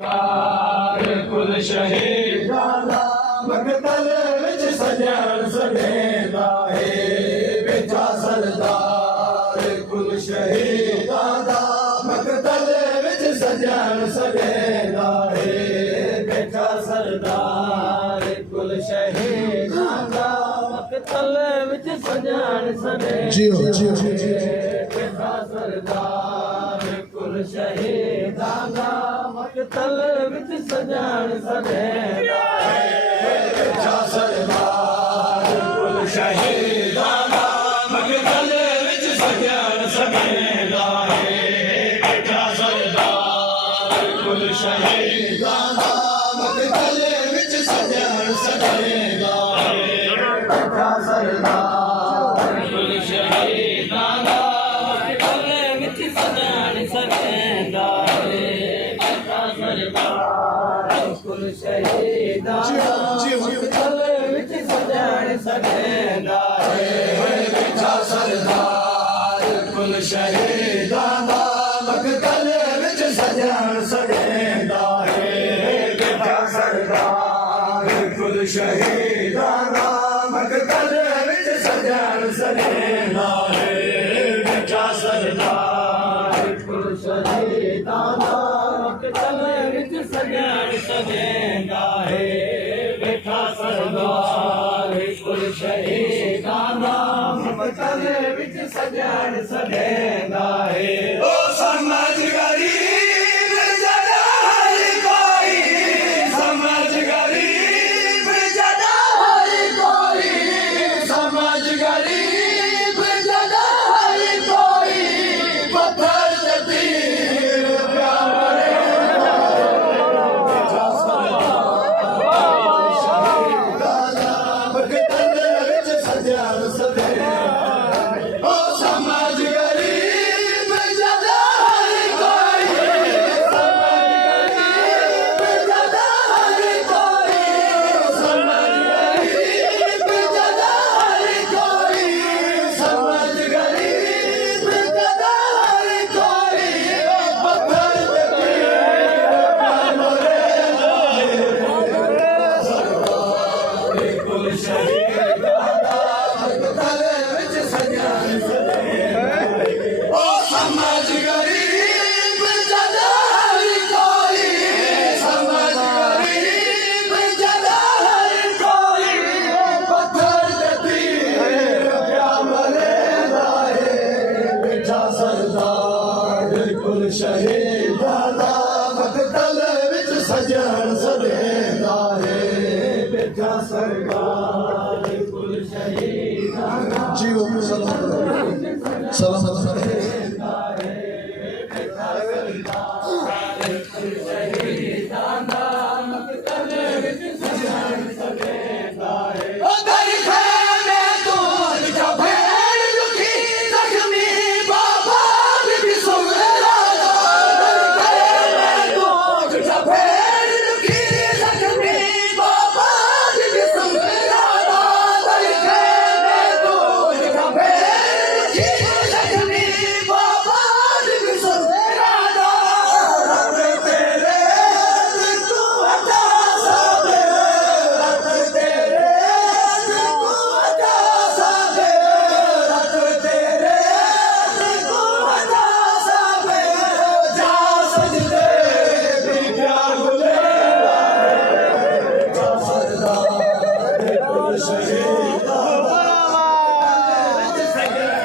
कुल शहीदां दा मकतल विच सजण सॼेंदा है वेठा सरदार कुल शहीदां दा मकतल विच सजण सॼेंदा है वेठा सरदार कुल शहीदां दा मकतल विच सजण सॼेंदा वेठा सरदार कुल शहीदां दा मकतल विच सजण सॼेंदा वेठा सरदार कुल शहीदां दा मकतल विच सजण सॼेंदा वेठा सरदार कुल शहीदां दा मकतल विच सजण सॼेंदा वेठा सरदार कुल शहीदां दा मकतल विच सजण सॼेंदा कुल शहीदां दा मकतल विच सजण सॼेंदा वेठा सरदार कुल शहीदां दा मकतल विच सजण सॼेंदा वेठा सरदार कुल शहीदां दा मकतल विच सजण सॼेंदा वेठा सरदार कुल शहीदां दा मकतल विच सजण सॼेंदा वेठा सरदार कुल शहीदां दा मकतल विच सजण सॼेंदा ओ समझ गरीब जॾहिं हर कोई समझ गरीब जॾहिं हर कोई समझ गरीब जॾहिं हर कोई पत्थर ते तीर पिया मरे वेठा सरदार शहीदां दा मकतल विच सजण सॼेंदा ओ समझ गरीब जॾहिं हर कोई समझ गरीब जॾहिं हर कोई समझ गरीब जॾहिं हर कोई समझ गरीब जॾहिं हर कोई पत्थर ते तीर पिया मरे सरदार कुल शहीदां दा मकतल विच सजण सॼेंदा ओ समझ गरीब जॾहिं हर कोई समझ गरीब जॾहिं हर कोई पत्थर ते तीर पिया मरेंदा वेठा सरदार कुल शहीदां दा मकतल विच सजण सॼेंदा वेठा सरदार कुल शहीदां दा सलाम सॼेंदा वेठा सरदार कुल शहीदां दा मकतल विच सजण सॼेंदा ओ दरखे में तू लिखा भेड़ दुखी जख्मी बाबा भी सुन राजा दरखे में तू लिखा भेड़ दुखी जख्मी बाबा भी सुन राजा दरखे में तू लिखा भेड़ दुखी जख्मी बाबा भी सुन राजा रब तेरे दिल तू हटा सादे रब तेरे दिल तू हटा सादे रब तेरे दिल तू हटा सादे जा सजदे भी प्यार गुलेला जा सरदार कुल शहीदां दा विच सजण